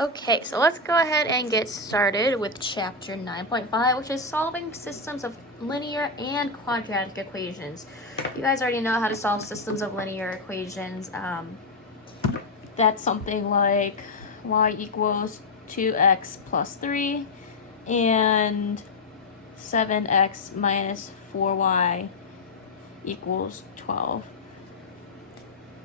Okay, so let's go ahead and get started with chapter 9.5, which is solving systems of linear and quadratic equations. You guys already know how to solve systems of linear equations. That's something like y equals 2x plus 3 and 7x minus 4y equals 12.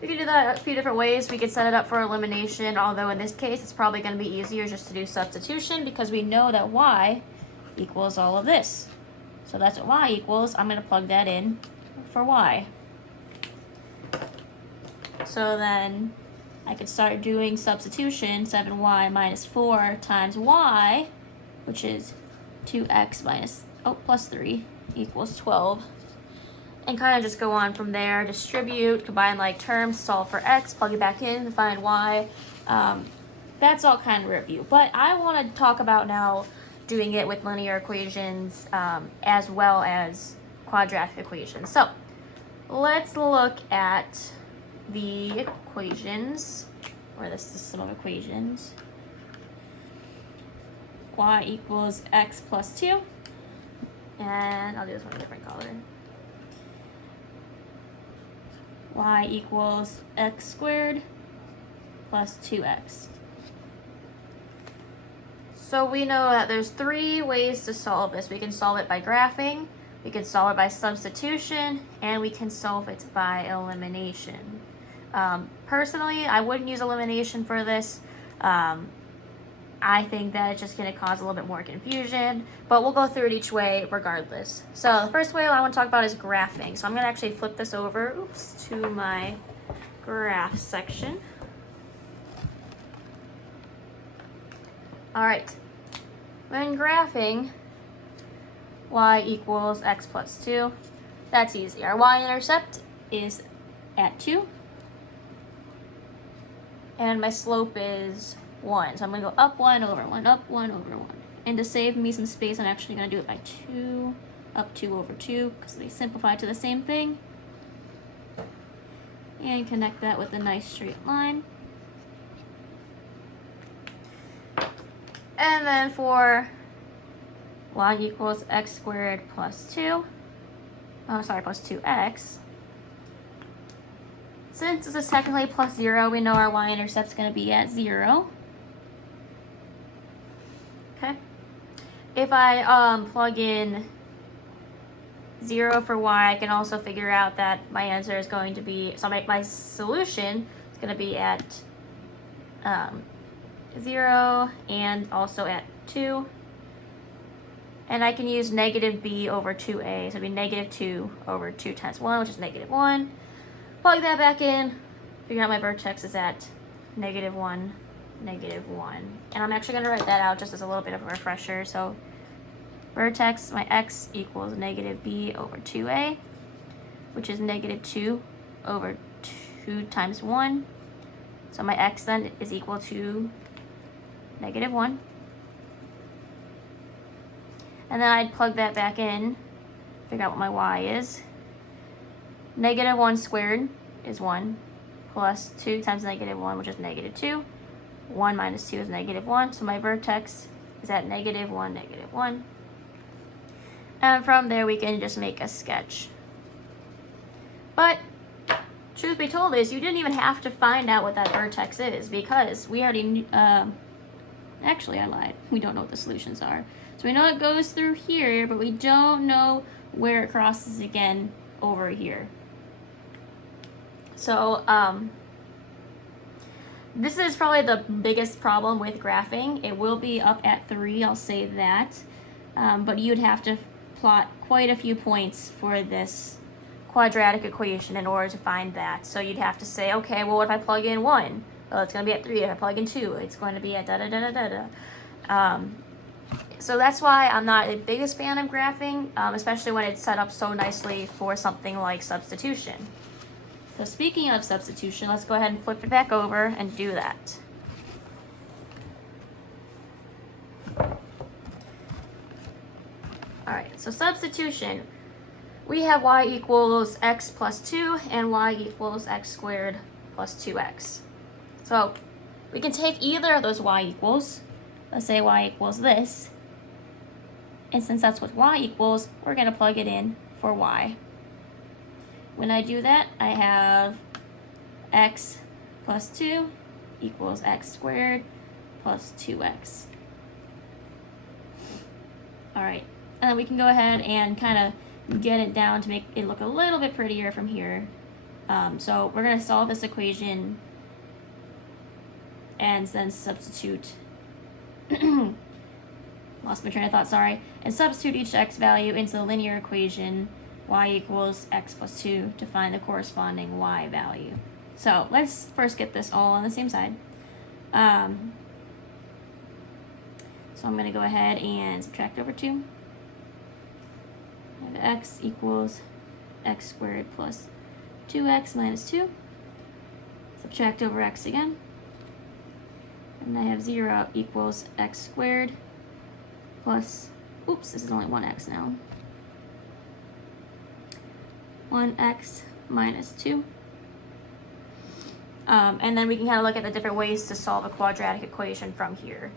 We can do that a few different ways. We could set it up for elimination, although in this case it's probably going to be easier just to do substitution because we know that y equals all of this. So that's what y equals. I'm going to plug that in for y. So then I could start doing substitution. 7y minus 4 times y, which is 2x plus 3 equals 12. And kind of just go on from there. Distribute, combine like terms, solve for x, plug it back in, find y. That's all kind of review. But I want to talk about now doing it with linear equations as well as quadratic equations. So let's look at the equations, or the system of equations. Y equals x plus 2. And I'll do this one in a different color. Y equals x squared plus 2x. So we know that there's 3 ways to solve this. We can solve it by graphing, we can solve it by substitution, and we can solve it by elimination. Personally, I wouldn't use elimination for this. I think that it's just going to cause a little bit more confusion, but we'll go through it each way regardless. So the first way I want to talk about is graphing. So I'm going to actually flip this over to my graph section. All right, when graphing y equals x plus 2, that's easy. Our y-intercept is at 2, and my slope is 1. So I'm going to go up 1 over 1, up 1 over 1. And to save me some space, I'm actually going to do it by 2, up 2 over 2, because they simplify to the same thing. And connect that with a nice straight line. And then for y equals x squared plus 2, plus 2x. Since this is technically plus 0, we know our y-intercept is going to be at 0. Okay. If I plug in 0 for y, I can also figure out that my answer is going to be, so my solution is going to be at 0 and also at 2. And I can use negative b over 2a, so it'd be negative 2 over 2 times 1, which is negative 1. Plug that back in, figure out my vertex is at negative 1, negative 1. And I'm actually going to write that out just as a little bit of a refresher. So vertex, my x equals negative b over 2a, which is negative 2 over 2 times 1. So my x then is equal to negative 1. And then I'd plug that back in, figure out what my y is. Negative 1 squared is 1, plus 2 times negative 1, which is negative 2. 1 minus 2 is negative 1, so my vertex is at negative 1, negative 1. And from there, we can just make a sketch. But truth be told is, you didn't even have to find out what that vertex is, because we already knew, actually I lied, we don't know what the solutions are. So we know it goes through here, but we don't know where it crosses again over here. So this is probably the biggest problem with graphing. It will be up at 3, I'll say that. But you'd have to plot quite a few points for this quadratic equation in order to find that. So you'd have to say, okay, well, what if I plug in 1? Well, it's going to be at 3. If I plug in 2, it's going to be at da-da-da-da-da-da. So that's why I'm not the biggest fan of graphing, especially when it's set up so nicely for something like substitution. So speaking of substitution, let's go ahead and flip it back over and do that. Alright, so substitution. We have y equals x plus 2 and y equals x squared plus 2x. So We can take either of those y equals. Let's say y equals this. And since that's what y equals, we're going to plug it in for y. When I do that, I have x plus 2 equals x squared plus 2x. All right, and then we can go ahead and kind of get it down to make it look a little bit prettier from here. So we're going to solve this equation and then substitute, lost my train of thought, sorry, and substitute each x value into the linear equation y equals x plus 2 to find the corresponding y value. So let's first get this all on the same side. So I'm going to go ahead and subtract over 2. I have x equals x squared plus 2x minus 2. Subtract over x again. And I have 0 equals x squared plus, oops, this is only 1x now. 1x minus 2. And then we can kind of look at the different ways to solve a quadratic equation from here.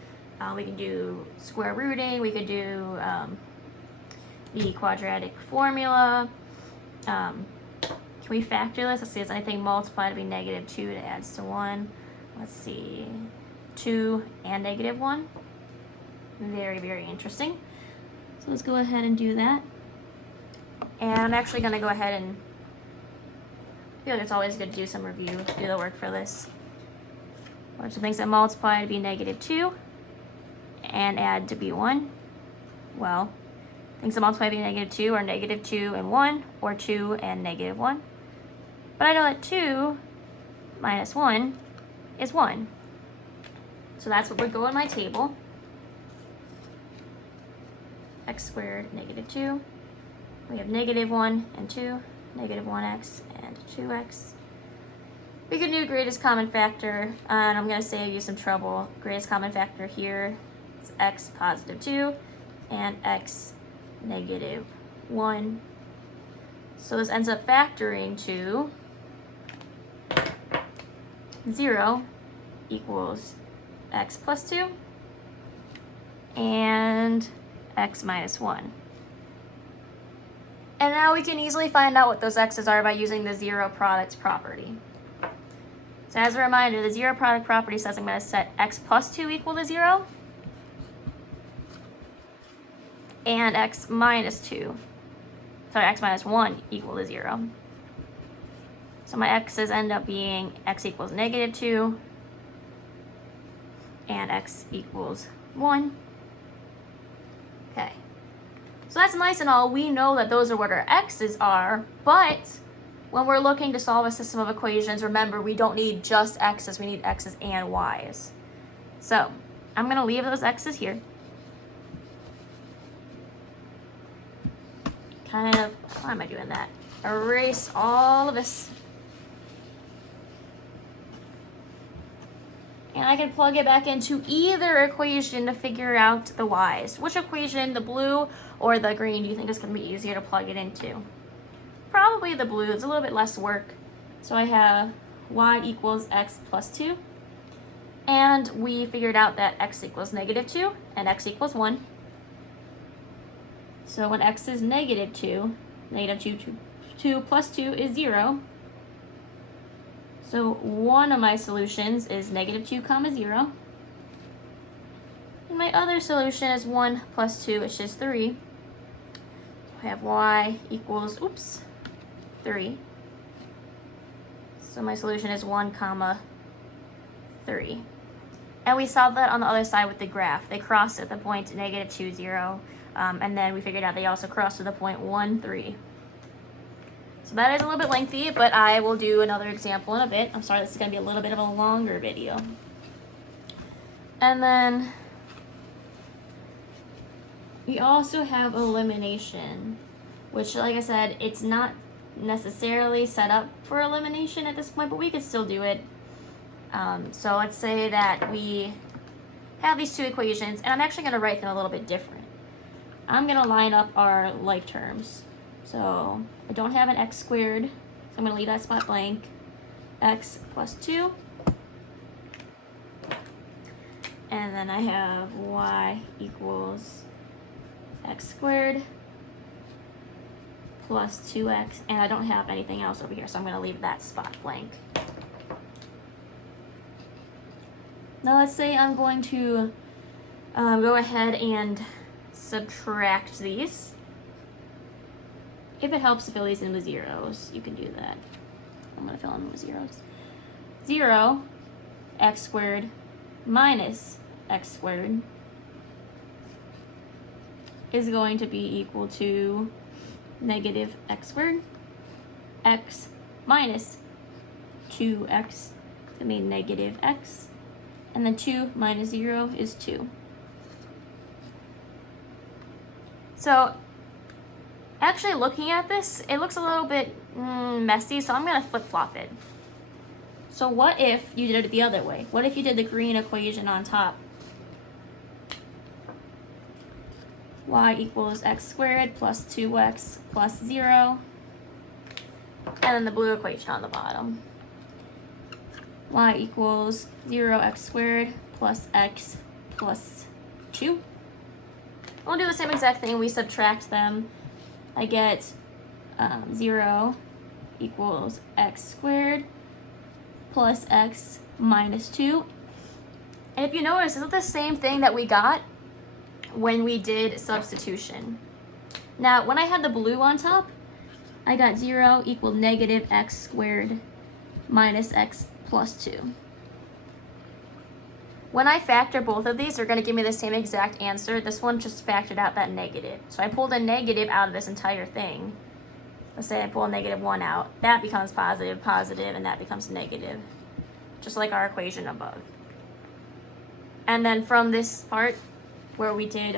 We can do square rooting, we could do the quadratic formula. Can we factor this? Let's see, is anything multiplied to be negative 2 that adds to 1? Let's see, 2 and negative 1. Very, very interesting. So let's go ahead and do that. And I'm actually going to go ahead and, I feel like it's always good to do some review, do the work for this. What are some things that multiply to be negative 2 and add to be 1? Well, things that multiply to be negative 2 are negative 2 and 1, or 2 and negative 1. But I know that 2 minus 1 is 1. So that's what would go in my table. X squared, negative 2. We have negative 1 and 2, negative 1x and 2x. We can do greatest common factor, and I'm going to save you some trouble. Greatest common factor here is x positive 2 and x negative 1. So this ends up factoring to 0 equals x plus 2 and x minus 1. And now we can easily find out what those x's are by using the zero product property. So as a reminder, the zero product property says I'm going to set x plus 2 equal to 0 and x minus 1 equal to 0. So my x's end up being x equals negative 2 and x equals 1. Okay. So that's nice and all. We know that those are what our x's are, but when we're looking to solve a system of equations, remember, we don't need just x's, we need x's and y's. So I'm going to leave those x's here. Kind of, why am I doing that? Erase all of this. And I can plug it back into either equation to figure out the y's. Which equation, the blue or the green, do you think is going to be easier to plug it into? Probably the blue. It's a little bit less work. So I have y equals x plus 2. And we figured out that x equals negative 2 and x equals 1. So when x is negative 2, negative 2 plus 2 is 0. So one of my solutions is negative 2 comma 0. And my other solution is 1 plus 2, which is 3. I have y equals, 3. So my solution is 1 comma 3. And we solved that on the other side with the graph. They crossed at the point negative 2, 0. And then we figured out they also crossed at the point 1, 3. So that is a little bit lengthy, but I will do another example in a bit. I'm sorry, this is going to be a little bit of a longer video. And then we also have elimination, which, like I said, it's not necessarily set up for elimination at this point, but we could still do it. So let's say that we have these two equations, and I'm actually going to write them a little bit different. I'm going to line up our like terms. So I don't have an x squared, so I'm going to leave that spot blank. X plus 2 And then I have y equals x squared plus 2x, and I don't have anything else over here, so I'm going to leave that spot blank. Now let's say I'm going to go ahead and subtract these. If it helps to fill these in with zeros, you can do that. I'm going to fill them with zeros. 0 x squared minus x squared is going to be equal to negative x squared. X minus 2x to mean negative x. And then 2 minus 0 is 2. So actually looking at this, it looks a little bit messy, so I'm going to flip-flop it. So what if you did it the other way? What if you did the green equation on top? Y equals x squared plus 2x plus 0. And then the blue equation on the bottom. Y equals 0x squared plus x plus 2. We'll do the same exact thing. We subtract them. I get 0 equals x squared plus x minus 2. And if you notice, this is the same thing that we got when we did substitution. Now, when I had the blue on top, I got 0 equal negative x squared minus x plus 2. When I factor both of these, they're going to give me the same exact answer. This one just factored out that negative. So I pulled a negative out of this entire thing. Let's say I pull a negative 1 out. That becomes positive, positive, and that becomes negative. Just like our equation above. And then from this part where we did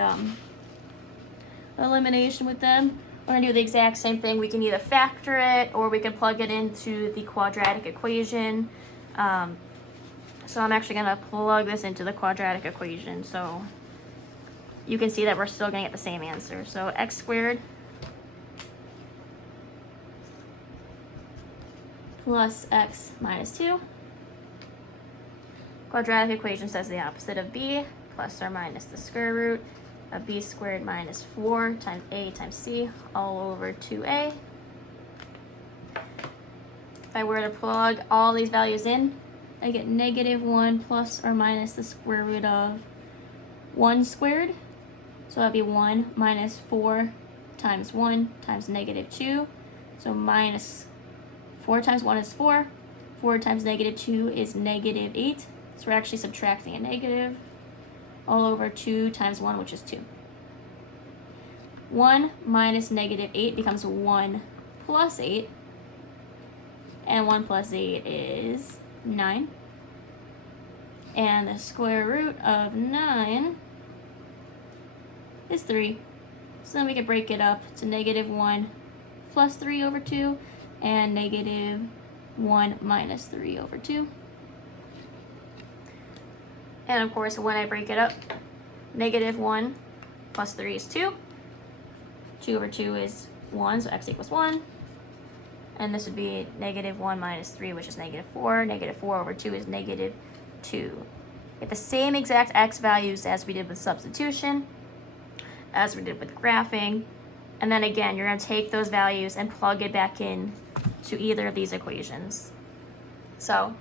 elimination with them, we're going to do the exact same thing. We can either factor it or we can plug it into the quadratic equation. So I'm actually going to plug this into the quadratic equation so you can see that we're still going to get the same answer. So x squared plus x minus 2. Quadratic equation says the opposite of b, plus or minus the square root of b squared minus 4 times a times c all over 2a. If I were to plug all these values in, I get negative 1 plus or minus the square root of 1 squared. So that'd be 1 minus 4 times 1 times negative 2. So minus 4 times 1 is 4. 4 times negative 2 is negative 8. So we're actually subtracting a negative all over 2 times 1, which is 2. 1 minus negative 8 becomes 1 plus 8. And 1 plus 8 is 9. And the square root of 9 is 3. So then we can break it up to negative 1 plus 3 over 2 and negative 1 minus 3 over 2. And of course, when I break it up, negative 1 plus 3 is 2. 2 over 2 is 1, so x equals 1. And this would be negative 1 minus 3, which is negative 4. Negative 4 over 2 is negative 2. Get the same exact x values as we did with substitution, as we did with graphing. And then again, you're going to take those values and plug it back in to either of these equations. So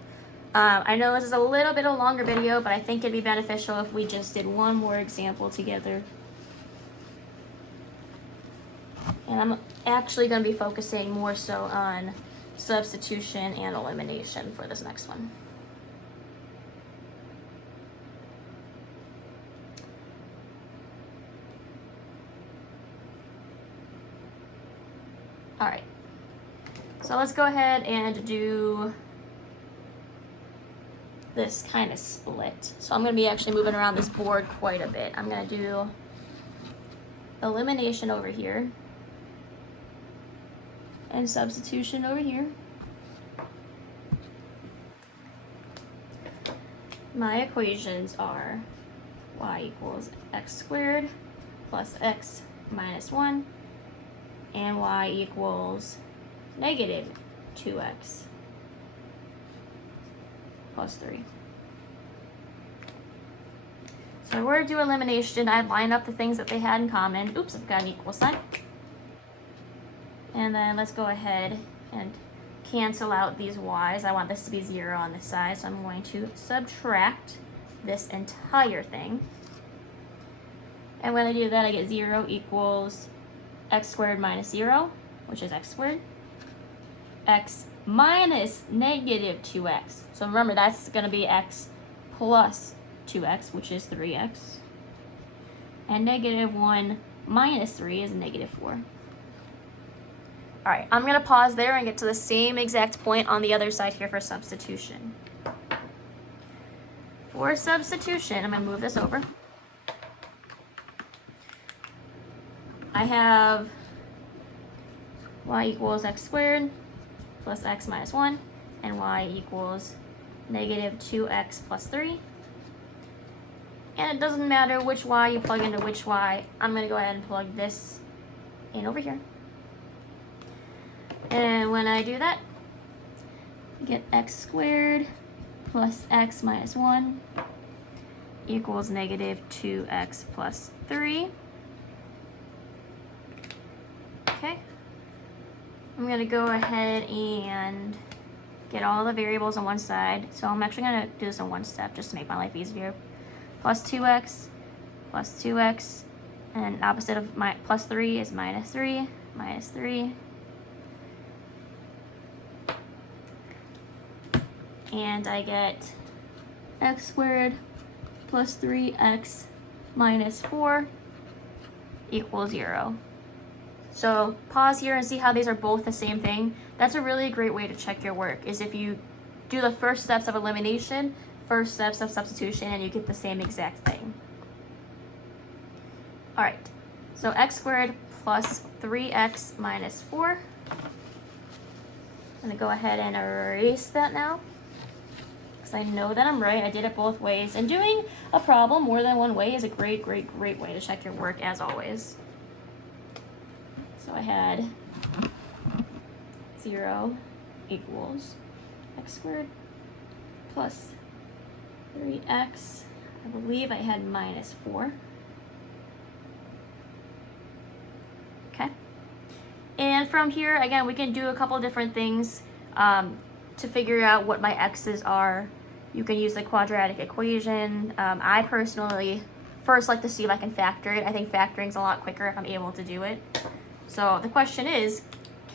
I know this is a little bit of a longer video, but I think it'd be beneficial if we just did one more example together. And I'm actually going to be focusing more so on substitution and elimination for this next one. All right, so let's go ahead and do this kind of split. So I'm going to be actually moving around this board quite a bit. I'm going to do elimination over here and substitution over here. My equations are y equals x squared plus x minus 1 and y equals negative 2x plus 3. So in order to do elimination, I'd line up the things that they had in common. Oops, I've got an equal sign. And then let's go ahead and cancel out these y's. I want this to be 0 on this side, so I'm going to subtract this entire thing. And when I do that, I get 0 equals x squared minus 0, which is x squared, x minus negative 2x. So remember, that's going to be x plus 2x, which is 3x. And negative 1 minus 3 is negative 4. All right, I'm going to pause there and get to the same exact point on the other side here for substitution. For substitution, I'm going to move this over. I have y equals x squared plus x minus 1, and y equals negative 2x plus 3. And it doesn't matter which y you plug into which y. I'm going to go ahead and plug this in over here. And when I do that, I get x squared plus x minus 1 equals negative 2x plus 3. Okay. I'm going to go ahead and get all the variables on one side. So I'm actually going to do this in one step just to make my life easier. Plus 2x, and opposite of my plus 3 is minus 3, minus 3. And I get x squared plus 3x minus 4 equals 0. So pause here and see how these are both the same thing. That's a really great way to check your work, is if you do the first steps of elimination, first steps of substitution, and you get the same exact thing. All right, so x squared plus 3x minus 4. I'm gonna go ahead and erase that now, because I know that I'm right. I did it both ways, and doing a problem more than one way is a great, great, great way to check your work, as always. So I had 0 equals x squared plus 3x. I believe I had minus 4. Okay. And from here, again, we can do a couple different things to figure out what my x's are. You can use the quadratic equation. I personally first like to see if I can factor it. I think factoring is a lot quicker if I'm able to do it. So the question is,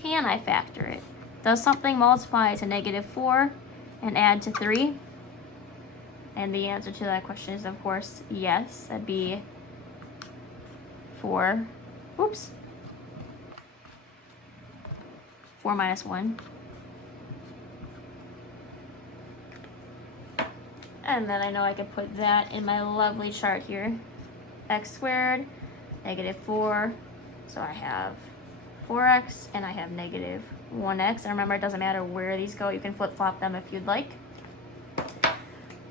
can I factor it? Does something multiply to negative 4 and add to 3? And the answer to that question is, of course, yes. That'd be 4 minus 1. And then I know I could put that in my lovely chart here. X squared, negative 4. So I have 4x and I have negative 1x. And remember, it doesn't matter where these go. You can flip-flop them if you'd like.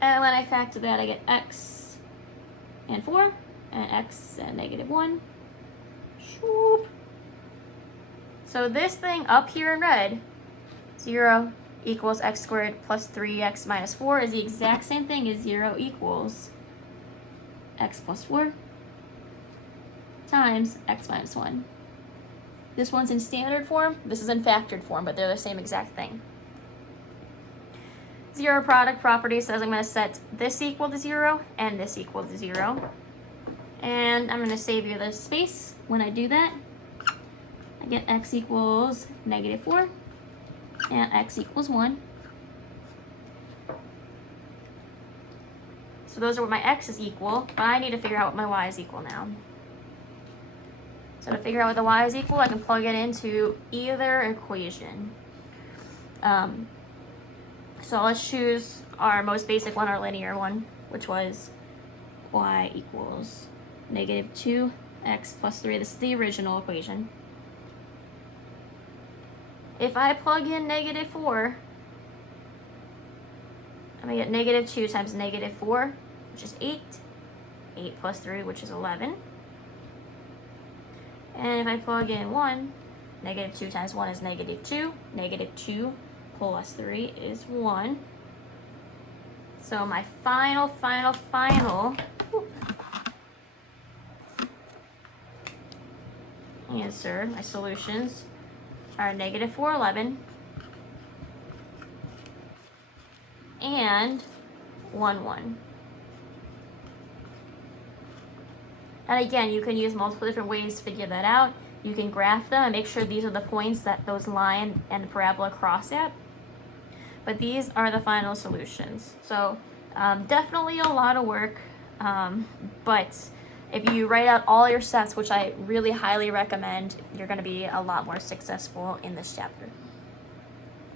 And when I factor that, I get x and 4 and x and negative 1. Shoop. So this thing up here in red, 0 equals x squared plus 3x minus 4, is the exact same thing as 0 equals x plus 4 times x minus 1. This one's in standard form, this is in factored form, but they're the same exact thing. Zero product property says I'm going to set this equal to 0 and this equal to 0. And I'm going to save you the space. When I do that, I get x equals negative 4 and x equals 1. So those are what my x is equal, but I need to figure out what my y is equal now. So to figure out what the y is equal, I can plug it into either equation. So let's choose our most basic one, our linear one, which was y equals negative 2x plus 3. This is the original equation. If I plug in negative 4, I'm going to get negative 2 times negative 4, which is 8. 8 plus 3, which is 11. And if I plug in 1, negative 2 times 1 is negative 2. Negative 2 plus 3 is 1. So my final answer, my solutions, are negative 411 and 1, 1. And again, you can use multiple different ways to figure that out. You can graph them and make sure these are the points that those line and parabola cross at. But these are the final solutions. So definitely a lot of work, but if you write out all your steps, which I really highly recommend, you're going to be a lot more successful in this chapter.